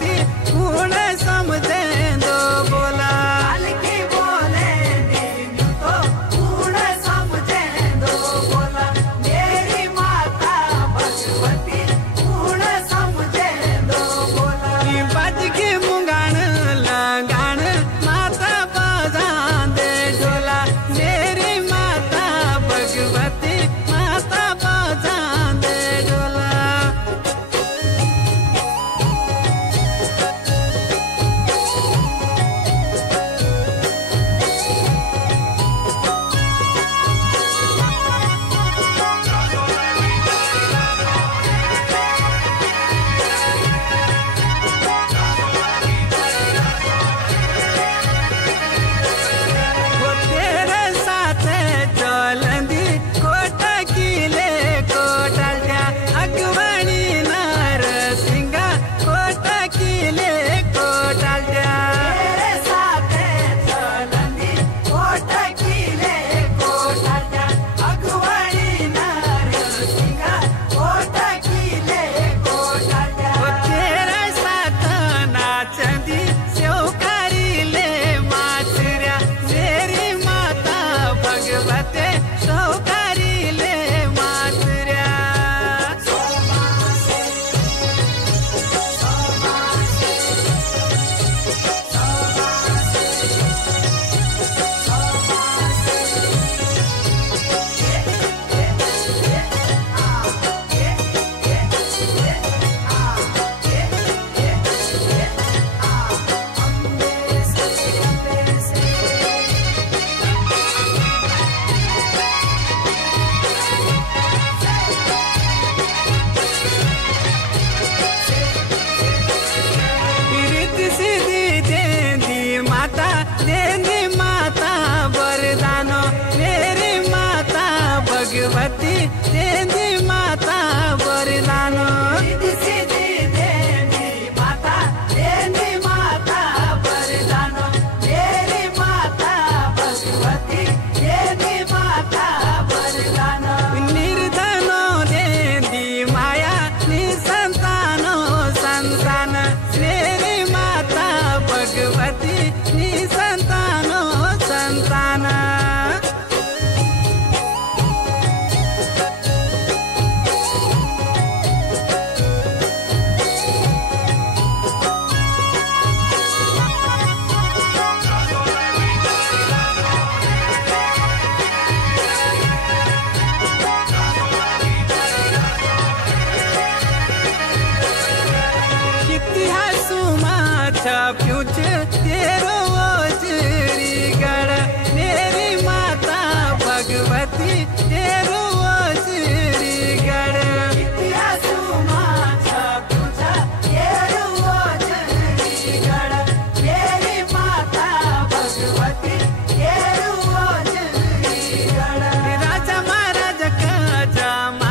भगवती गुण समझे दो बोला हल्की बोले देवी तो गुण समझे दो बोला मेरी माता भगवती गुण समझे दो बोला बज के मुंगान लगान माता बजा दे ढोला मेरी माता भगवती माता बजा दे ढोला वो तेरे साथ चलंदी कोटा किले कोटाल्या अगवाणी नार सिंगा कोटा किले कोटाल्या तेरे साथ चलंदी कोट किले कोटाच्या अगवाणी नरसिंगा कोट किले कोटाच्या वो तेरे साथ नाचंदी शेवकारीले माचऱ्या मेरी माता भगवते शेवकारीले माचऱ्या रीति सिद्धि देंदी माता वरदानो मेरी माता भगवती देंदी माता वरदानो सिद्धि सिद्धि देवी माता देवी माता वरदानो मेरी माता भगवती देवी माता वरदानो निर्धनो देंदी माया निसंतानो संतान मेरी माता भगवती निसंतानो संतान इतिहासुमा छाप्युछ तेरो ओजरी गढ़ मेरी माता भगवती तेरो ओजरी गढ़ इतिहासुमा छापुछा तेरो ओजरीगढ़ मेरी माता भगवती तेरो ओजरीगढ़ राजा महाराज का जमा